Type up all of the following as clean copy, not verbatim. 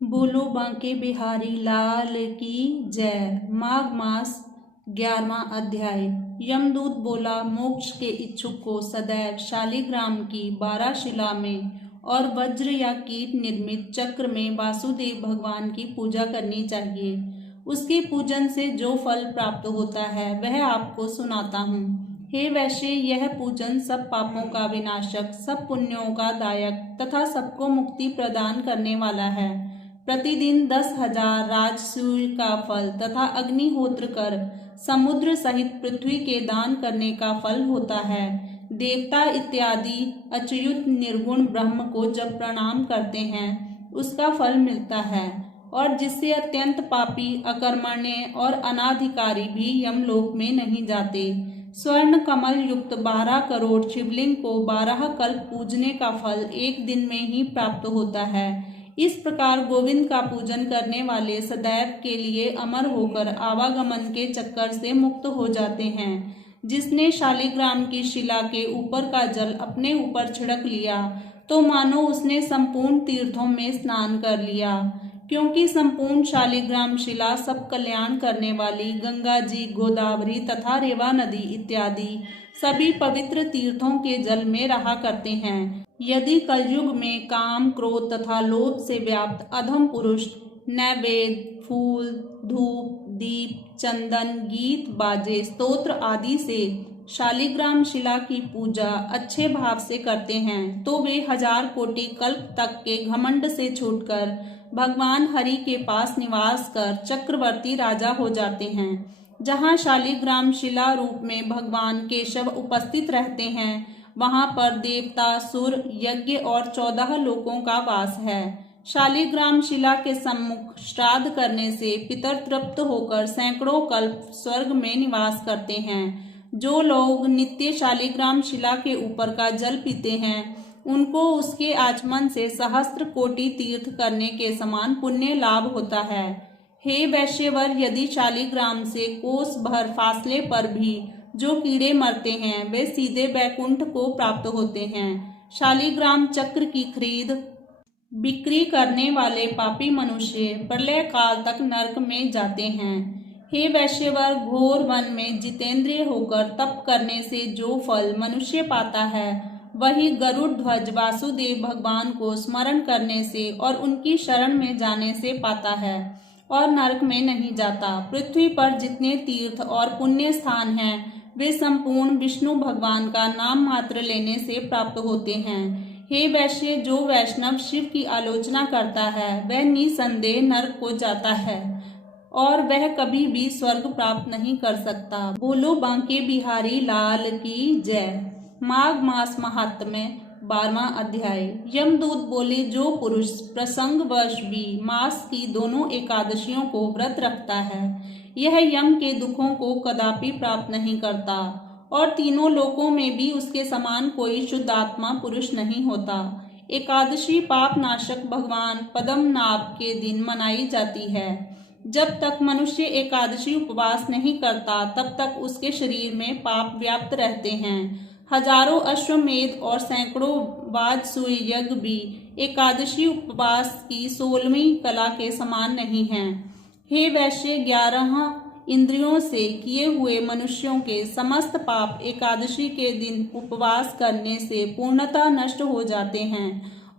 बोलो बांके बिहारी लाल की जय। माघ मास 11वां अध्याय। यमदूत बोला, मोक्ष के इच्छुक को सदैव शालिग्राम की 12 शिला में और वज्र या कीट निर्मित चक्र में वासुदेव भगवान की पूजा करनी चाहिए। उसके पूजन से जो फल प्राप्त होता है वह आपको सुनाता हूँ। हे वैश्य, यह पूजन सब पापों का विनाशक, सब पुण्यों का दायक तथा सबको मुक्ति प्रदान करने वाला है। प्रतिदिन 10,000 राजसूय का फल तथा अग्निहोत्र कर समुद्र सहित पृथ्वी के दान करने का फल होता है। देवता इत्यादि अच्युत निर्गुण ब्रह्म को जब प्रणाम करते हैं उसका फल मिलता है। और जिससे अत्यंत पापी, अकर्मण्य और अनाधिकारी भी यमलोक में नहीं जाते। स्वर्ण कमल युक्त 12 करोड़ शिवलिंग को 12 कल्प पूजने का फल एक दिन में ही प्राप्त होता है। इस प्रकार गोविंद का पूजन करने वाले सदैव के लिए अमर होकर आवागमन के चक्कर से मुक्त हो जाते हैं। जिसने शालिग्राम की शिला के ऊपर का जल अपने ऊपर छिड़क लिया तो मानो उसने संपूर्ण तीर्थों में स्नान कर लिया, क्योंकि संपूर्ण शालिग्राम शिला सब कल्याण करने वाली गंगा जी, गोदावरी तथा रेवा नदी इत्यादि सभी पवित्र तीर्थों के जल में रहा करते हैं। यदि कलयुग में काम, क्रोध तथा लोभ से व्याप्त अधम पुरुष नैवेद्य, फूल, धूप, दीप, चंदन, गीत, बाजे, स्तोत्र आदि से शालिग्राम शिला की पूजा अच्छे भाव से करते हैं तो वे 1000 कोटि कल्प तक के घमंड से छूटकर भगवान हरि के पास निवास कर चक्रवर्ती राजा हो जाते हैं। जहाँ शालिग्राम शिला रूप में भगवान केशव उपस्थित रहते हैं वहां पर देवता, सुर, यज्ञ और 14 लोकों का वास है। शालिग्राम शिला के सम्मुख श्राद्ध करने से पितर तृप्त होकर सैकड़ों कल्प स्वर्ग में निवास करते हैं। जो लोग नित्य शालिग्राम शिला के ऊपर का जल पीते हैं उनको उसके आचमन से सहस्त्र कोटि तीर्थ करने के समान पुण्य लाभ होता है। हे वैश्यवर, यदि शालिग्राम से कोस भर फासले पर भी जो कीड़े मरते हैं वे सीधे बैकुंठ को प्राप्त होते हैं। शालिग्राम चक्र की खरीद बिक्री करने वाले पापी मनुष्य प्रलय काल तक नरक में जाते हैं। हे वैश्यवर, घोर वन में जितेंद्रिय होकर तप करने से जो फल मनुष्य पाता है वही गरुड़ ध्वज वासुदेव भगवान को स्मरण करने से और उनकी शरण में जाने से पाता है और नरक में नहीं जाता। पृथ्वी पर जितने तीर्थ और पुण्य स्थान हैं वे संपूर्ण विष्णु भगवान का नाम मात्र लेने से प्राप्त होते हैं। हे वैश्य, जो वैष्णव शिव की आलोचना करता है वह निसंदेह नरक को जाता है और वह कभी भी स्वर्ग प्राप्त नहीं कर सकता। बोलो बांके बिहारी लाल की जय। माघ मास महात्म्य 12वां अध्याय। यमदूत बोले, जो पुरुष प्रसंगवश भी मास की दोनों एकादशियों को व्रत रखता है यह यम के दुखों को कदापि प्राप्त नहीं करता और तीनों लोकों में भी उसके समान कोई शुद्धात्मा पुरुष नहीं होता। एकादशी पाप नाशक भगवान पद्मनाभ के दिन मनाई जाती है। जब तक मनुष्य एकादशी उपवास नहीं करता तब तक उसके शरीर में पाप व्याप्त रहते हैं। हजारों अश्वमेध और सैकड़ों वाजसूय यज्ञ भी एकादशी उपवास की 16वीं कला के समान नहीं हैं। हे वैश्य, 11 इंद्रियों से किए हुए मनुष्यों के समस्त पाप एकादशी के दिन उपवास करने से पूर्णतः नष्ट हो जाते हैं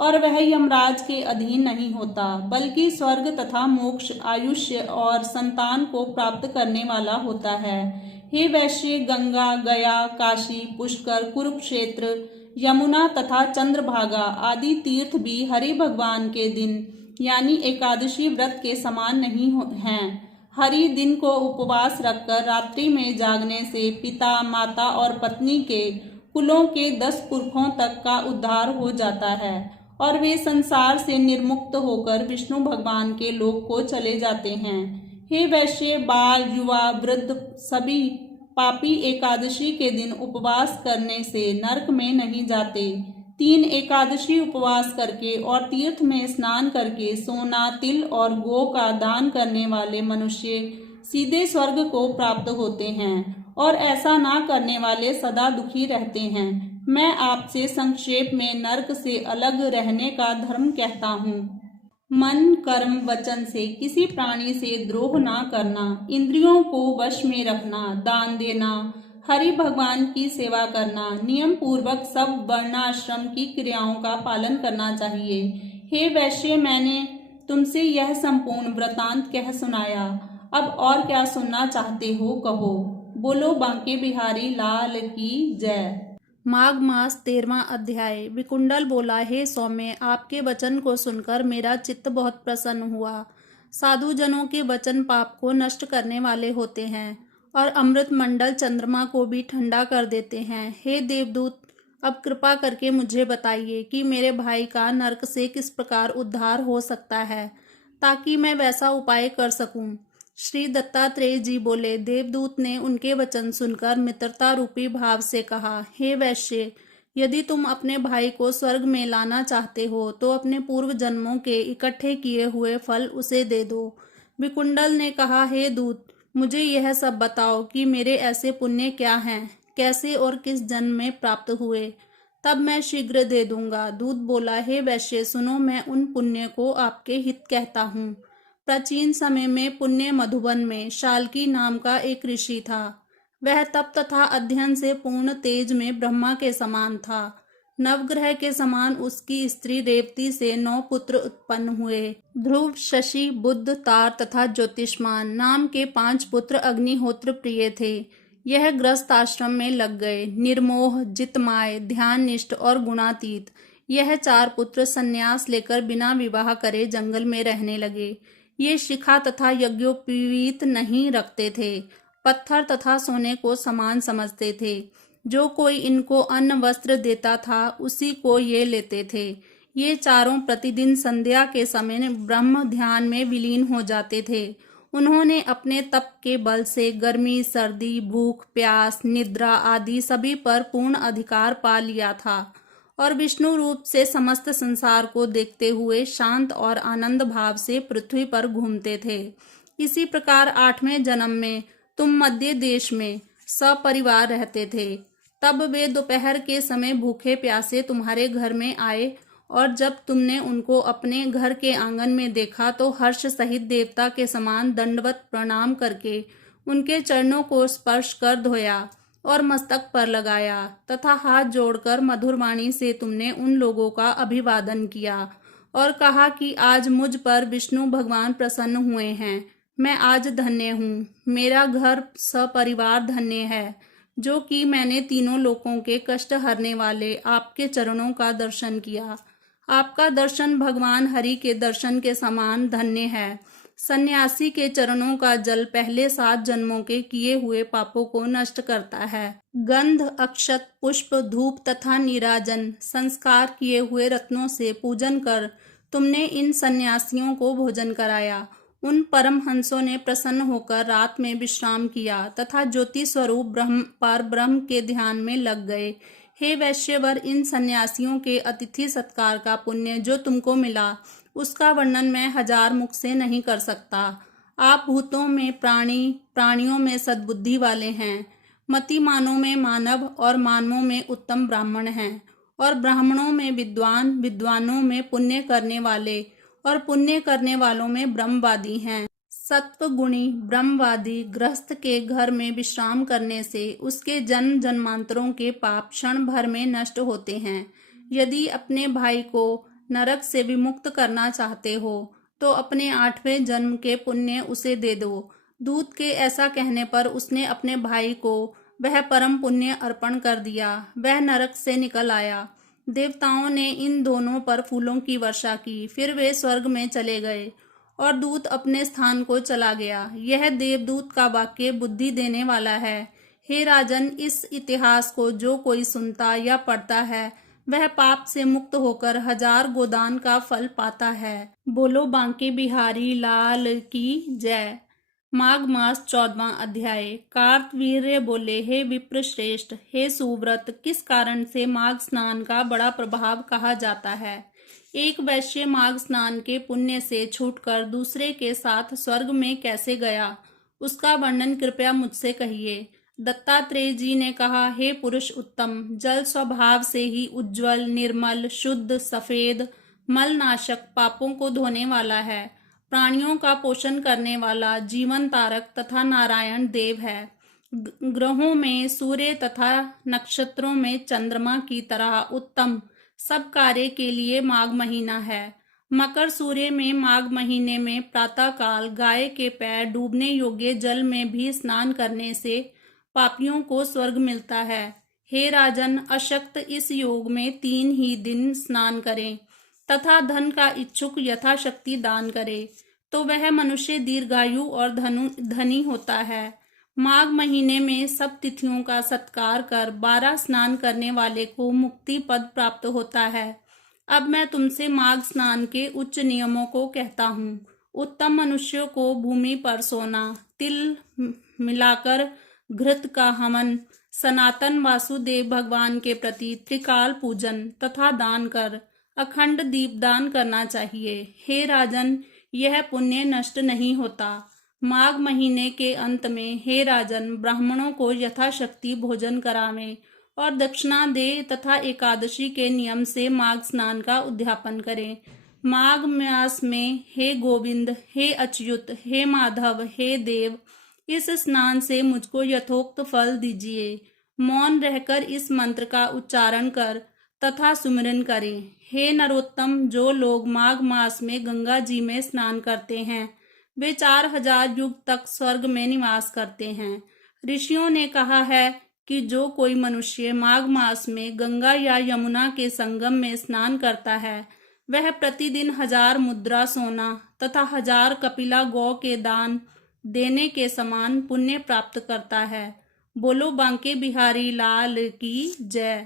और वह यमराज के अधीन नहीं होता, बल्कि स्वर्ग तथा मोक्ष, आयुष्य और संतान को प्राप्त करने वाला होता है। हे वैश्य, गंगा, गया, काशी, पुष्कर, कुरुक्षेत्र, यमुना तथा चंद्रभागा आदि तीर्थ भी हरि भगवान के दिन यानी एकादशी व्रत के समान नहीं हैं। हरि दिन को उपवास रखकर रात्रि में जागने से पिता, माता और पत्नी के कुलों के 10 पुरखों तक का उद्धार हो जाता है और वे संसार से निर्मुक्त होकर विष्णु भगवान के लोक को चले जाते हैं। हे वैश्य, बाल, युवा, वृद्ध सभी पापी एकादशी के दिन उपवास करने से नरक में नहीं जाते। 3 एकादशी उपवास करके और तीर्थ में स्नान करके सोना, तिल और गो का दान करने वाले मनुष्य सीधे स्वर्ग को प्राप्त होते हैं और ऐसा ना करने वाले सदा दुखी रहते हैं। मैं आपसे संक्षेप में नरक से अलग रहने का धर्म कहता हूँ। मन कर्म वचन से किसी प्राणी से द्रोह ना करना, इंद्रियों को वश में रखना, दान देना, हरि भगवान की सेवा करना, नियम पूर्वक सब वर्णाश्रम की क्रियाओं का पालन करना चाहिए। हे वैश्य, मैंने तुमसे यह संपूर्ण वृतांत कह सुनाया, अब और क्या सुनना चाहते हो कहो। बोलो बांके बिहारी लाल की जय। माघ मास 13वां अध्याय। विकुंडल बोला, हे सौम्य, आपके वचन को सुनकर मेरा चित्त बहुत प्रसन्न हुआ। साधु जनों के वचन पाप को नष्ट करने वाले होते हैं और अमृत मंडल चंद्रमा को भी ठंडा कर देते हैं। हे देवदूत, अब कृपा करके मुझे बताइए कि मेरे भाई का नरक से किस प्रकार उद्धार हो सकता है, ताकि मैं वैसा उपाय कर सकूं। श्री दत्तात्रेय जी बोले। देवदूत ने उनके वचन सुनकर मित्रता रूपी भाव से कहा, हे वैश्य, यदि तुम अपने भाई को स्वर्ग में लाना चाहते हो तो अपने पूर्व जन्मों के इकट्ठे किए हुए फल उसे दे दो। विकुंडल ने कहा, हे दूत, मुझे यह सब बताओ कि मेरे ऐसे पुण्य क्या हैं, कैसे और किस जन्म में प्राप्त हुए, तब मैं शीघ्र दे दूंगा। दूत बोला, हे वैश्य, सुनो, मैं उन पुण्य को आपके हित कहता हूँ। प्राचीन समय में पुण्य मधुबन में शाल्की नाम का एक ऋषि था। वह तप तथा अध्ययन से पूर्ण तेज में ब्रह्मा के समान था। नवग्रह के समान उसकी स्त्री रेवती से 9 पुत्र उत्पन्न हुए। ध्रुव, शशि, बुध, तार तथा ज्योतिष्मान नाम के 5 पुत्र अग्निहोत्र प्रिय थे। यह गृहस्थ आश्रम में लग गए। निर्मोह, जितमाय, ध्याननिष्ठ और गुणातीत यह 4 पुत्र संन्यास लेकर बिना विवाह करे जंगल में रहने लगे। ये शिखा तथा यज्ञोपवीत नहीं रखते थे, पत्थर तथा सोने को समान समझते थे। जो कोई इनको अन्न वस्त्र देता था उसी को ये लेते थे। ये चारों प्रतिदिन संध्या के समय ब्रह्म ध्यान में विलीन हो जाते थे। उन्होंने अपने तप के बल से गर्मी, सर्दी, भूख, प्यास, निद्रा आदि सभी पर पूर्ण अधिकार पा लिया था और विष्णु रूप से समस्त संसार को देखते हुए शांत और आनंद भाव से पृथ्वी पर घूमते थे। इसी प्रकार 8वें जन्म में तुम मध्य देश में सपरिवार रहते थे। तब वे दोपहर के समय भूखे प्यासे तुम्हारे घर में आए और जब तुमने उनको अपने घर के आंगन में देखा तो हर्ष सहित देवता के समान दंडवत प्रणाम करके उनके चरणों को स्पर्श कर धोया और मस्तक पर लगाया तथा हाथ जोड़कर मधुर वाणी से तुमने उन लोगों का अभिवादन किया और कहा कि आज मुझ पर विष्णु भगवान प्रसन्न हुए हैं। मैं आज धन्य हूँ, मेरा घर सपरिवार धन्य है, जो कि मैंने तीनों लोकों के कष्ट हरने वाले आपके चरणों का दर्शन किया। आपका दर्शन भगवान हरि के दर्शन के समान धन्य है। सन्यासी के चरणों का जल पहले 7 जन्मों के किए हुए पापों को नष्ट करता है। गंध, अक्षत, पुष्प, धूप तथा नीराजन संस्कार किए हुए रत्नों से पूजन कर तुमने इन सन्यासियों को भोजन कराया। उन परमहंसों ने प्रसन्न होकर रात में विश्राम किया तथा ज्योति स्वरूप ब्रह्म के ध्यान में लग गए। हे वैश्यवर, इन सन्यासियों के अतिथि सत्कार का पुण्य जो तुमको मिला उसका वर्णन मैं 1000 मुख से नहीं कर सकता। आप भूतों में प्राणी, प्राणियों में सद्बुद्धि वाले हैं, मतिमानों में मानव और मानवों में उत्तम ब्राह्मण हैं और ब्राह्मणों में विद्वान, विद्वानों में पुण्य करने वाले और पुण्य करने वालों में ब्रह्मवादी हैं। सत्वगुणी ब्रह्मवादी गृहस्थ के घर में विश्राम करने से उसके जन्म जन्मांतरों के पाप क्षण भर में नष्ट होते हैं। यदि अपने भाई को नरक से विमुक्त करना चाहते हो तो अपने 8वें जन्म के पुण्य उसे दे दो। दूत के ऐसा कहने पर उसने अपने भाई को वह परम पुण्य अर्पण कर दिया। वह नरक से निकल आया। देवताओं ने इन दोनों पर फूलों की वर्षा की, फिर वे स्वर्ग में चले गए और दूत अपने स्थान को चला गया। यह देवदूत का वाक्य बुद्धि देने वाला है। हे राजन, इस इतिहास को जो कोई सुनता या पढ़ता है वह पाप से मुक्त होकर 1000 गोदान का फल पाता है। बोलो बांके बिहारी लाल की जय। माघ मास 14वां अध्याय। कार्तवीर्य बोले, हे विप्र श्रेष्ठ, हे सुव्रत, किस कारण से माघ स्नान का बड़ा प्रभाव कहा जाता है। एक वैश्य माघ स्नान के पुण्य से छूटकर दूसरे के साथ स्वर्ग में कैसे गया, उसका वर्णन कृपया मुझसे कहिए। दत्तात्रेय जी ने कहा, हे पुरुष उत्तम, जल स्वभाव से ही उज्ज्वल, निर्मल, शुद्ध, सफेद, मलनाशक, पापों को धोने वाला है, प्राणियों का पोषण करने वाला, जीवन तारक तथा नारायण देव है। ग्रहों में सूर्य तथा नक्षत्रों में चंद्रमा की तरह उत्तम सब कार्य के लिए माघ महीना है। मकर सूर्य में माघ महीने में प्रातःकाल गाय के पैर डूबने योग्य जल में भी स्नान करने से पापियों को स्वर्ग मिलता है। हे राजन, अशक्त इस योग में 3 ही दिन स्नान करें तथा धन का इच्छुक यथाशक्ति दान करे तो वह मनुष्य दीर्घायु और धनी होता है। माघ महीने में सब तिथियों का सत्कार कर 12 स्नान करने वाले को मुक्ति पद प्राप्त होता है। अब मैं तुमसे माघ स्नान के उच्च नियमों को कहता हूँ। उत्तम मनुष्यों को भूमि पर सोना, तिल मिलाकर घृत का हवन, सनातन वासुदेव भगवान के प्रति त्रिकाल पूजन तथा दान कर अखंड दीपदान करना चाहिए। हे राजन, यह पुण्य नष्ट नहीं होता। माघ महीने के अंत में हे राजन, ब्राह्मणों को यथाशक्ति भोजन करावें और दक्षिणा दे तथा एकादशी के नियम से माघ स्नान का उद्यापन करें। माघ मास में हे गोविंद, हे अच्युत, हे माधव, हे देव, इस स्नान से मुझको यथोक्त फल दीजिए। मौन रहकर इस मंत्र का उच्चारण कर तथा सुमिरन करें। हे नरोत्तम, जो लोग माघ मास में गंगा जी में स्नान करते हैं वे 4000 युग तक स्वर्ग में निवास करते हैं। ऋषियों ने कहा है कि जो कोई मनुष्य माघ मास में गंगा या यमुना के संगम में स्नान करता है वह प्रतिदिन 1000 मुद्रा सोना तथा 1000 कपिला गौ के दान देने के समान पुण्य प्राप्त करता है। बोलो बांके बिहारी लाल की जय।